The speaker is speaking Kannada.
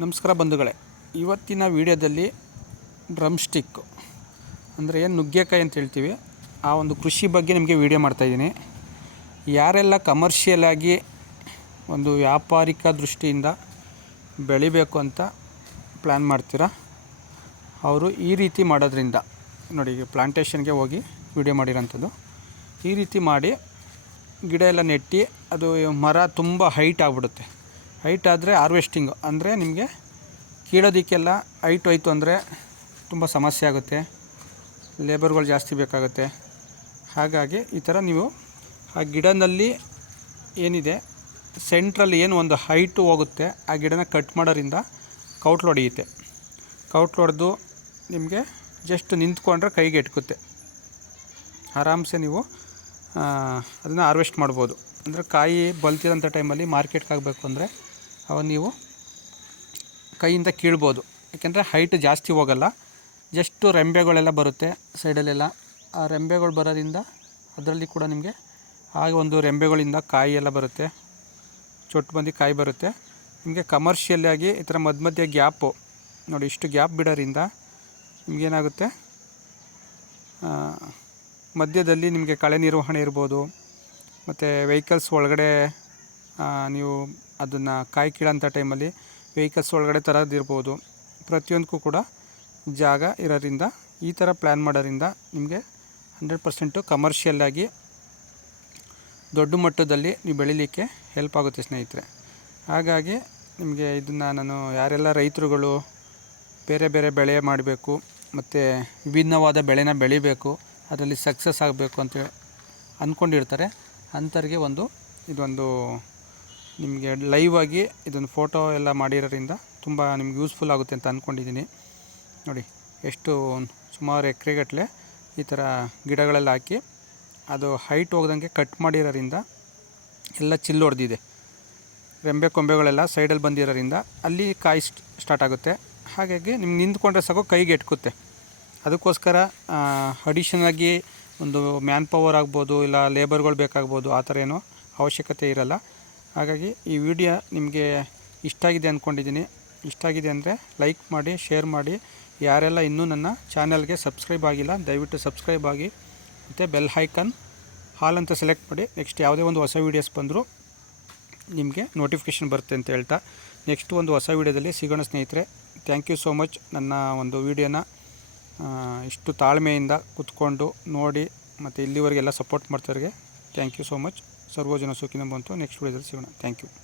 ನಮಸ್ಕಾರ ಬಂಧುಗಳೇ. ಇವತ್ತಿನ ವಿಡಿಯೋದಲ್ಲಿ ಡ್ರಮ್ ಸ್ಟಿಕ್ ಅಂದರೆ ಏನು ನುಗ್ಗೆಕಾಯಿ ಅಂತ ಹೇಳ್ತೀವಿ, ಆ ಒಂದು ಕೃಷಿ ಬಗ್ಗೆ ನಿಮಗೆ ವಿಡಿಯೋ ಮಾಡ್ತಾಯಿದ್ದೀನಿ ಯಾರೆಲ್ಲ ಕಮರ್ಷಿಯಲ್ ಆಗಿ ಒಂದು ವ್ಯಾಪಾರಿಕ ದೃಷ್ಟಿಯಿಂದ ಬೆಳಿಬೇಕು ಅಂತ ಪ್ಲ್ಯಾನ್ ಮಾಡ್ತೀರಾ, ಅವರು ಈ ರೀತಿ ಮಾಡೋದ್ರಿಂದ, ನೋಡಿ ಪ್ಲಾಂಟೇಷನ್ಗೆ ಹೋಗಿ ವಿಡಿಯೋ ಮಾಡಿರೋಂಥದ್ದು. ಈ ರೀತಿ ಮಾಡಿ ಗಿಡ ಎಲ್ಲ ನೆಟ್ಟಿ, ಅದು ಮರ ತುಂಬ ಹೈಟ್ ಆಗಿಬಿಡುತ್ತೆ. ಹೈಟ್ ಆದರೆ ಹಾರ್ವೆಸ್ಟಿಂಗು, ಅಂದರೆ ನಿಮಗೆ ಕೀಳೋದಕ್ಕೆಲ್ಲ ಹೈಟ್ ಹೋಯ್ತು ಅಂದರೆ ತುಂಬ ಸಮಸ್ಯೆ ಆಗುತ್ತೆ. ಲೇಬರ್ಗಳು ಜಾಸ್ತಿ ಬೇಕಾಗುತ್ತೆ. ಹಾಗಾಗಿ ಈ ಥರ ನೀವು ಆ ಗಿಡದಲ್ಲಿ ಏನಿದೆ, ಸೆಂಟ್ರಲ್ಲಿ ಏನು ಒಂದು ಹೈಟು ಹೋಗುತ್ತೆ, ಆ ಗಿಡನ ಕಟ್ ಮಾಡೋದ್ರಿಂದ ಕೌಟ್ಲು ಹೊಡೆಯುತ್ತೆ. ಕೌಟ್ಲು ಹೊಡೆದು ನಿಮಗೆ ಜಸ್ಟ್ ನಿಂತ್ಕೊಂಡ್ರೆ ಕೈಗೆ ಎಟ್ಕುತ್ತೆ. ಆರಾಮ್ಸೆ ನೀವು ಅದನ್ನು ಹಾರ್ವೆಸ್ಟ್ ಮಾಡ್ಬೋದು. ಅಂದರೆ ಕಾಯಿ ಬಲ್ತಿರೋಂಥ ಟೈಮಲ್ಲಿ ಮಾರ್ಕೆಟ್ಗೆ ಆಗಬೇಕು ಅಂದರೆ ಅವಾಗ ನೀವು ಕೈಯಿಂದ ಕೀಳ್ಬೋದು. ಯಾಕೆಂದರೆ ಹೈಟ್ ಜಾಸ್ತಿ ಹೋಗಲ್ಲ. ಜಸ್ಟು ರೆಂಬೆಗಳೆಲ್ಲ ಬರುತ್ತೆ ಸೈಡಲ್ಲೆಲ್ಲ. ಆ ರೆಂಬೆಗಳು ಬರೋದ್ರಿಂದ ಅದರಲ್ಲಿ ಕೂಡ ನಿಮಗೆ ಹಾಗೆ ಒಂದು ರೆಂಬೆಗಳಿಂದ ಕಾಯಿ ಎಲ್ಲ ಬರುತ್ತೆ. ಚೊಟ್ಟು ಬಂದು ಕಾಯಿ ಬರುತ್ತೆ. ನಿಮಗೆ ಕಮರ್ಷಿಯಲ್ಲಾಗಿ ಈ ಥರ ಮಧ್ಯ ಮಧ್ಯ ಗ್ಯಾಪು, ನೋಡಿ ಇಷ್ಟು ಗ್ಯಾಪ್ ಬಿಡೋದ್ರಿಂದ ನಿಮಗೇನಾಗುತ್ತೆ ಮಧ್ಯದಲ್ಲಿ ನಿಮಗೆ ಕಳೆ ನಿರ್ವಹಣೆ ಇರ್ಬೋದು. ಮತ್ತು ವೆಹಿಕಲ್ಸ್ ಒಳಗಡೆ ನೀವು ಅದನ್ನು ಕಾಯಿ ಕೀಳಂಥ ಟೈಮಲ್ಲಿ ವೆಹಿಕಲ್ಸ್ ಒಳಗಡೆ ತರೋದಿರ್ಬೋದು. ಪ್ರತಿಯೊಂದಕ್ಕೂ ಕೂಡ ಜಾಗ ಇರೋದ್ರಿಂದ, ಈ ಥರ ಪ್ಲ್ಯಾನ್ ಮಾಡೋದ್ರಿಂದ ನಿಮಗೆ ಹಂಡ್ರೆಡ್ ಪರ್ಸೆಂಟು ಕಮರ್ಷಿಯಲ್ಲಾಗಿ ದೊಡ್ಡ ಮಟ್ಟದಲ್ಲಿ ನೀವು ಬೆಳಿಲಿಕ್ಕೆ ಹೆಲ್ಪ್ ಆಗುತ್ತೆ ಸ್ನೇಹಿತರೆ. ಹಾಗಾಗಿ ನಿಮಗೆ ಇದನ್ನು ನಾನು ಯಾರೆಲ್ಲ ರೈತರುಗಳು ಬೇರೆ ಬೇರೆ ಬೆಳೆ ಮಾಡಬೇಕು, ಮತ್ತು ವಿಭಿನ್ನವಾದ ಬೆಳೆನ ಬೆಳಿಬೇಕು, ಅದರಲ್ಲಿ ಸಕ್ಸಸ್ ಆಗಬೇಕು ಅಂತ ಅಂದ್ಕೊಂಡಿರ್ತಾರೆ ಅಂಥವ್ರಿಗೆ ಒಂದು ಇದೊಂದು ನಿಮಗೆ ಲೈವ್ ಆಗಿ ಇದೊಂದು ಫೋಟೋ ಎಲ್ಲ ಮಾಡಿರೋದ್ರಿಂದ ತುಂಬ ನಿಮ್ಗೆ ಯೂಸ್ಫುಲ್ ಆಗುತ್ತೆ ಅಂತ ಅಂದ್ಕೊಂಡಿದ್ದೀನಿ ನೋಡಿ, ಎಷ್ಟು ಸುಮಾರು ಎಕರೆಗಟ್ಟಲೆ ಈ ಥರ ಗಿಡಗಳೆಲ್ಲ ಹಾಕಿ ಅದು ಹೈಟ್ ಹೋಗ್ದಂಗೆ ಕಟ್ ಮಾಡಿರೋದ್ರಿಂದ ಎಲ್ಲ ಚಿಲ್ಲು ಹೊಡೆದಿದೆ. ರೆಂಬೆ ಕೊಂಬೆಗಳೆಲ್ಲ ಸೈಡಲ್ಲಿ ಬಂದಿರೋದ್ರಿಂದ ಅಲ್ಲಿ ಕಾಯಿ ಸ್ಟಾರ್ಟ್ ಆಗುತ್ತೆ. ಹಾಗಾಗಿ ನಿಮ್ಗೆ ನಿಂತ್ಕೊಂಡ್ರೆ ಸಾಕು, ಕೈಗೆ ಎಟ್ಕುತ್ತೆ. ಅದಕ್ಕೋಸ್ಕರ ಅಡಿಷನಾಗಿ ಒಂದು ಮ್ಯಾನ್ ಪವರ್ ಆಗ್ಬೋದು, ಇಲ್ಲ ಲೇಬರ್ಗಳು ಬೇಕಾಗ್ಬೋದು, ಆ ಥರ ಏನೋ ಅವಶ್ಯಕತೆ ಇರಲ್ಲ. ಹಾಗಾಗಿ ಈ ವಿಡಿಯೋ ನಿಮಗೆ ಇಷ್ಟ ಆಗಿದೆ ಅಂದ್ಕೊಂಡಿದ್ದೀನಿ. ಇಷ್ಟ ಆಗಿದೆ ಅಂದರೆ ಲೈಕ್ ಮಾಡಿ, ಶೇರ್ ಮಾಡಿ. ಯಾರೆಲ್ಲ ಇನ್ನೂ ನನ್ನ ಚಾನಲ್ಗೆ ಸಬ್ಸ್ಕ್ರೈಬ್ ಆಗಿಲ್ಲ, ದಯವಿಟ್ಟು ಸಬ್ಸ್ಕ್ರೈಬ್ ಆಗಿ. ಮತ್ತು ಬೆಲ್ ಹೈಕನ್ ಹಾಲ್ ಅಂತ ಸೆಲೆಕ್ಟ್ ಮಾಡಿ. ನೆಕ್ಸ್ಟ್ ಯಾವುದೇ ಒಂದು ಹೊಸ ವೀಡಿಯೋಸ್ ಬಂದರೂ ನಿಮಗೆ ನೋಟಿಫಿಕೇಷನ್ ಬರುತ್ತೆ ಅಂತ ಹೇಳ್ತಾ. ನೆಕ್ಸ್ಟ್ ಒಂದು ಹೊಸ ವೀಡಿಯೋದಲ್ಲಿ ಸಿಗೋಣ ಸ್ನೇಹಿತರೆ. ಥ್ಯಾಂಕ್ ಯು ಸೋ ಮಚ್ ನನ್ನ ಒಂದು ವೀಡಿಯೋನ ಇಷ್ಟು ತಾಳ್ಮೆಯಿಂದ ಕುತ್ಕೊಂಡು ನೋಡಿ ಮತ್ತು ಇಲ್ಲಿವರೆಗೆಲ್ಲ ಸಪೋರ್ಟ್ ಮಾಡ್ತಾರಿಗೆ ಥ್ಯಾಂಕ್ ಯು ಸೋ ಮಚ್. ಸರ್ವಜನ ಸುಖಿನ ಬಂತು. ನೆಕ್ಸ್ಟ್ ವಿಡಿಯೋದಲ್ಲಿ ಸಿಗೋಣ. Thank you